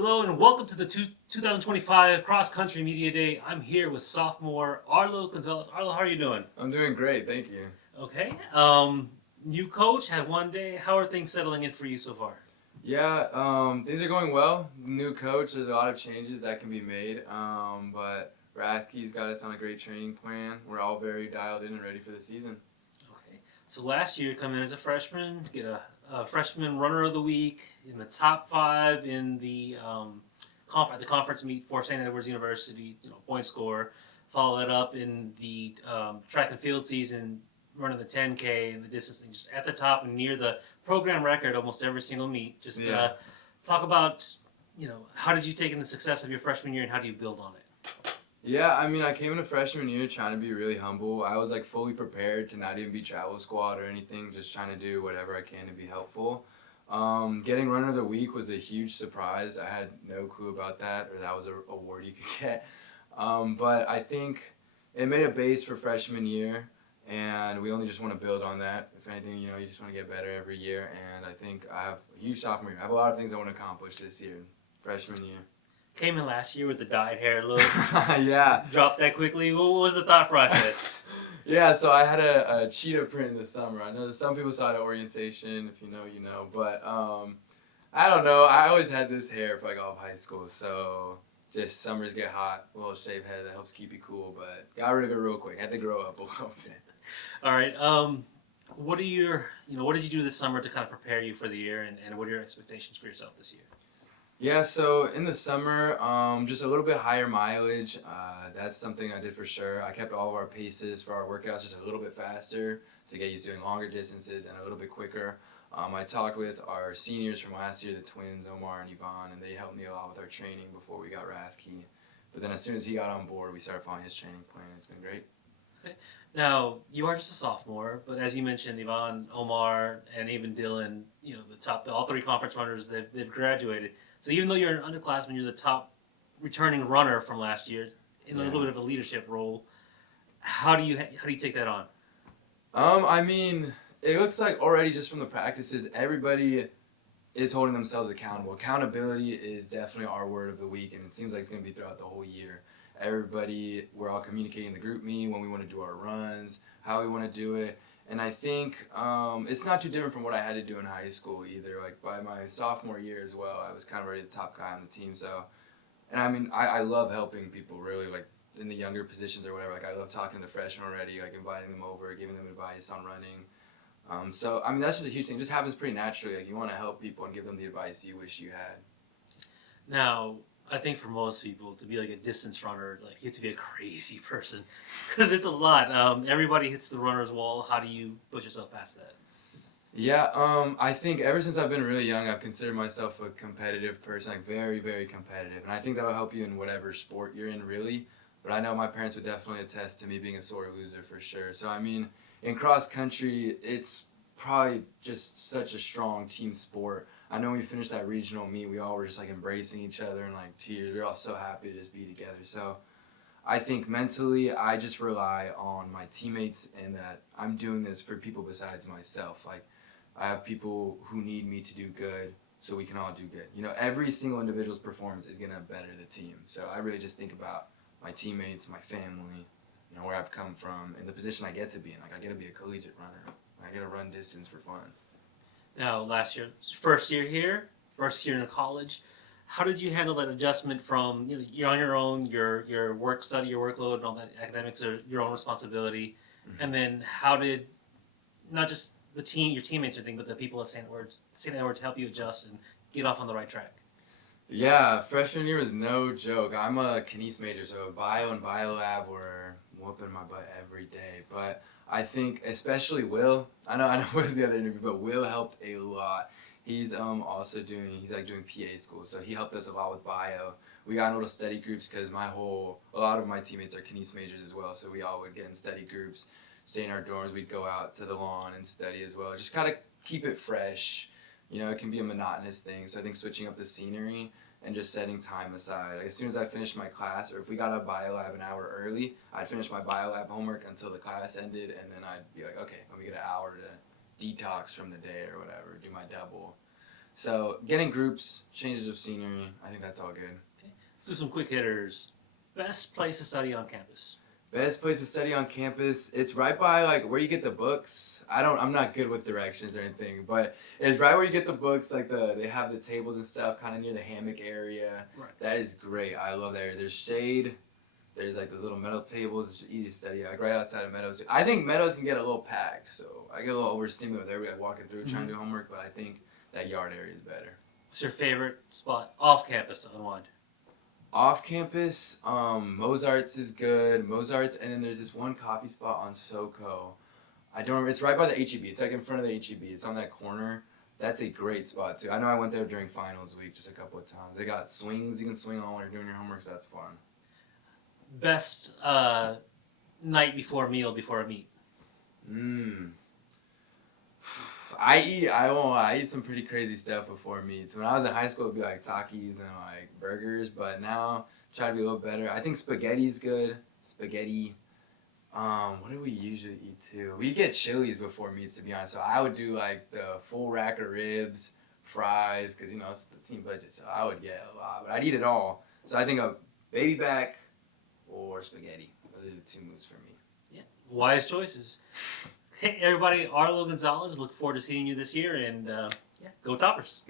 Hello and welcome to the 2025 Cross Country Media Day. I'm here with sophomore Arlo Gonzales. Arlo, how are you doing? I'm doing great, thank you. Okay. New coach had one day. How are things settling in for you so far? Yeah, things are going well. New coach, there's a lot of changes that can be made, but Rathke's got us on a great training plan. We're all very dialed in and ready for the season. Okay. So last year, come in as a freshman, get a freshman runner of the week in the top five in the conference meet for St. Edward's University. Point score. Follow that up in the track and field season, running the 10K and the distance thing, just at the top and near the program record almost every single meet. Just talk about, how did you take in the success of your freshman year and how do you build on it? Yeah, I came into freshman year trying to be really humble. I was fully prepared to not even be travel squad or anything, just trying to do whatever I can to be helpful. Getting runner of the week was a huge surprise. I had no clue about that, or that was an award you could get. But I think it made a base for freshman year, and we only just want to build on that. If anything, you just want to get better every year, and I think I have a huge sophomore year. I have a lot of things I want to accomplish this year, freshman year. Came in last year with the dyed hair look. Yeah. Dropped that quickly. What was the thought process? Yeah, so I had a cheetah print in the summer. I know some people saw it at orientation. If you know, you know. But I don't know. I always had this hair for all of high school, so just summers get hot, a little shaved head that helps keep you cool. But got rid of it real quick. Had to grow up a little bit. All right. What did you do this summer to kind of prepare you for the year, and what are your expectations for yourself this year? Yeah, so in the summer, just a little bit higher mileage. That's something I did for sure. I kept all of our paces for our workouts just a little bit faster to get used to doing longer distances and a little bit quicker. I talked with our seniors from last year, the twins, Omar and Yvonne, and they helped me a lot with our training before we got Rathke. But then as soon as he got on board, we started following his training plan. It's been great. Okay. Now, you are just a sophomore, but as you mentioned, Yvonne, Omar, and even Dylan, all three conference runners, they've graduated. So even though you're an underclassman, you're the top returning runner from last year in a little bit of a leadership role. How do you take that on? It looks like already just from the practices, everybody is holding themselves accountable. Accountability is definitely our word of the week, and it seems like it's going to be throughout the whole year. We're all communicating in the group meet when we want to do our runs, how we want to do it. And I think it's not too different from what I had to do in high school either. By my sophomore year as well, I was kind of already the top guy on the team. So, and I love helping people really, in the younger positions or whatever. I love talking to the freshmen already, inviting them over, giving them advice on running. That's just a huge thing. It just happens pretty naturally. You want to help people and give them the advice you wish you had. Now, I think for most people, to be a distance runner, you have to be a crazy person because it's a lot. Everybody hits the runner's wall. How do you push yourself past that? Yeah, I think ever since I've been really young, I've considered myself a competitive person, very, very competitive. And I think that'll help you in whatever sport you're in, really. But I know my parents would definitely attest to me being a sore loser for sure. So, in cross country, it's probably just such a strong team sport. I know when we finished that regional meet, we all were just embracing each other and tears. We were all so happy to just be together. So I think mentally, I just rely on my teammates and that I'm doing this for people besides myself. I have people who need me to do good so we can all do good. Every single individual's performance is going to better the team. So I really just think about my teammates, my family, where I've come from, and the position I get to be in. I get to be a collegiate runner. I get to run distance for fun. Now, last year, first year here, first year in college, how did you handle that adjustment from, you're on your own, your work study, your workload, and all that academics are your own responsibility, and then how did not just your teammates or thing, but the people at St. Edward's help you adjust and get off on the right track? Yeah, freshman year was no joke. I'm a kines major, so bio and biolab were whooping my butt every day. But I think especially Will, I know Will's the other interview, but Will helped a lot. He's also doing PA school, so he helped us a lot with bio. We got in little study groups because a lot of my teammates are kines majors as well, so we all would get in study groups, stay in our dorms. We'd go out to the lawn and study as well. Just kind of keep it fresh. It can be a monotonous thing, so I think switching up the scenery and just setting time aside. As soon as I finished my class, or if we got a biolab an hour early, I'd finish my biolab homework until the class ended, and then I'd be okay, let me get an hour to detox from the day or whatever, do my double. So getting groups, changes of scenery, I think that's all good. Let's do some quick hitters. Best place to study on campus. Best place to study on campus. It's right by like where you get the books. I'm not good with directions or anything, but it's right where you get the books. Like they have the tables and stuff, kind of near the hammock area. Right. That is great. I love that area. There's shade. There's like those little metal tables. It's just easy to study. Like right outside of Meadows. I think Meadows can get a little packed, so I get a little overstimulated with everybody walking through trying to do homework. But I think that yard area is better. What's your favorite spot off campus to unwind? Off campus, Mozart's is good. Mozart's, and then there's this one coffee spot on SoCo. I don't remember. It's right by the HEB. It's like in front of the HEB. It's on that corner. That's a great spot too. I know I went there during finals week just a couple of times. They got swings you can swing on while you're doing your homework, so that's fun. Best night before meal before a meet. I eat some pretty crazy stuff before meets. When I was in high school, it'd be like Takis and like burgers, but now try to be a little better. I think spaghetti's good. Spaghetti. What do we usually eat too? We get Chili's before meets, to be honest. So I would do like the full rack of ribs, fries, because you know it's the team budget. So I would get a lot, but I'd eat it all. So I think a baby back or spaghetti. Those are the two moves for me. Yeah, wise choices. Hey, everybody, Arlo Gonzales. Look forward to seeing you this year, and yeah, go Toppers.